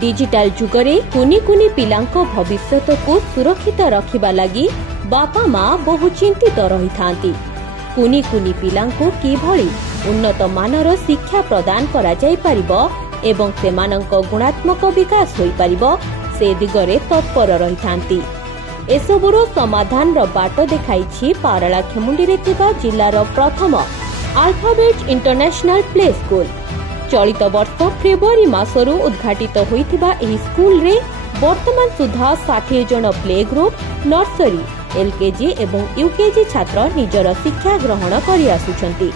Digital जुगरे कुनी कुनी पिलांको भविष्यत को सुरक्षित रखिबा लागि बापा माँ बहु चिंतित रही थांती। कुनी कुनी पिलांको किभଳି उन्नत मानर शिक्षा प्रदान करा जाय परिबो एवं सेमानंको गुणात्मक विकास होई परिबो से दिगरे तत्पर रही थांती। एसबुर समाधान बाट देखाई पारलाखेमुंडी रे थिबा जिल्लार प्रथम अल्फाबेट इंटरनेशनल प्ले स्कूल। चलित वर्ष फेब्रुआरी मासरू उद्घाटित होइथिबा एही स्कूल रे वर्तमान सुधा 60 जन प्ले ग्रुप, नर्सरी, एलकेजी एवं यूकेजी छात्र निजर शिक्षा ग्रहण करि आसुछंती।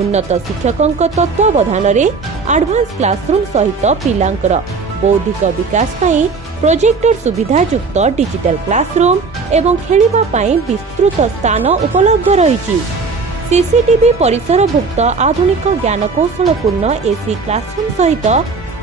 उन्नत शिक्षकंक तत्वावधान रे एडवांस क्लासरूम सहित पिलांकर बौद्धिक विकास पई प्रोजेक्टर सुविधा युक्त डिजिटल क्लासरूम एवं खेलिबा पई विस्तृत स्थान उपलब्ध रहिछि। सीसीटीवी परिसरभुक्त आधुनिक ज्ञानकौशलपूर्ण एसी क्लासरूम सहित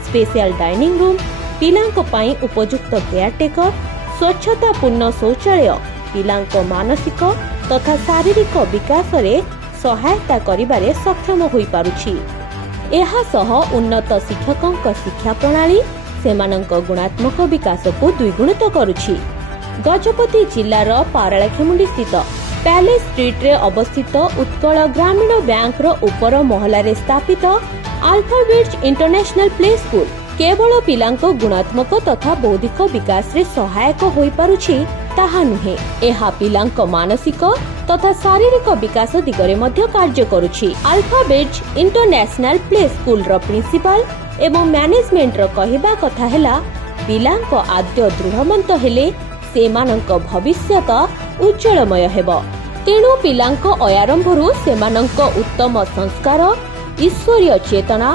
स्पेशल डाइनिंग रूम, पिलांको पई उपयुक्त केयरटेकर, स्वच्छतापूर्ण शौचालय पिलांको मानसिक तथा शारीरिक विकास रे सहायता करिबारे सक्षम होई पारुछि। एहा सह उन्नत शिक्षकंक शिक्षा प्रणाली सेमानंक गुणात्मक विकास को द्विगुणित करुछि। गजपति जिल्लार पारलाखेमुंडी स्थित पैलेस स्ट्रीट रे अवस्थित उत्कल ग्रामीण बैंक रो उपर महला रे स्थापित अल्फाबेट इंटरनेशनल प्ले स्कूल केवल पिलांको गुणात्मक तथा बौद्धिक विकास रे सहायक होई पारुछि ताहा नुहे, एहा पिलांको मानसिक तथा शारीरिक विकास दिगरे मध्य कार्य करुछि। अल्फाबेट इंटरनेशनल प्ले स्कूल रो प्रिंसिपल एवं मैनेजमेंट रो कहिबा कथा हेला पिलांको आद्य दृढ़मंत हेले सेमानंक भविष्यत उज्जवलमय हेबो। तेणु पिलांको अयारंभरु सेमानंक उत्तम संस्कार, ईश्वरीय चेतना,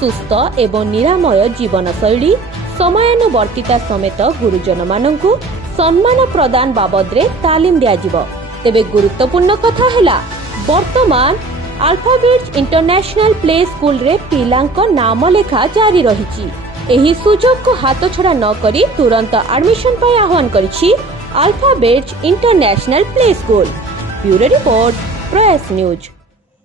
सुस्थ एवं निरामय जीवन शैली, समयानुवर्तिता समेत गुरुजन मानंकु सम्मान प्रदान बाबद रे तालीम दिया जिवो। तेबे गुरुत्वपूर्ण कथा हेला वर्तमान अल्फाबेट इंटरनेशनल प्ले स्कूल रे पिलांको नाम लेखा जारी रहिछि। एही सुजोग को हाथ छड़ा न करी तुरंत एडमिशन पई आह्वान करिछि alphabet international play school. Bureau report, Prayas news.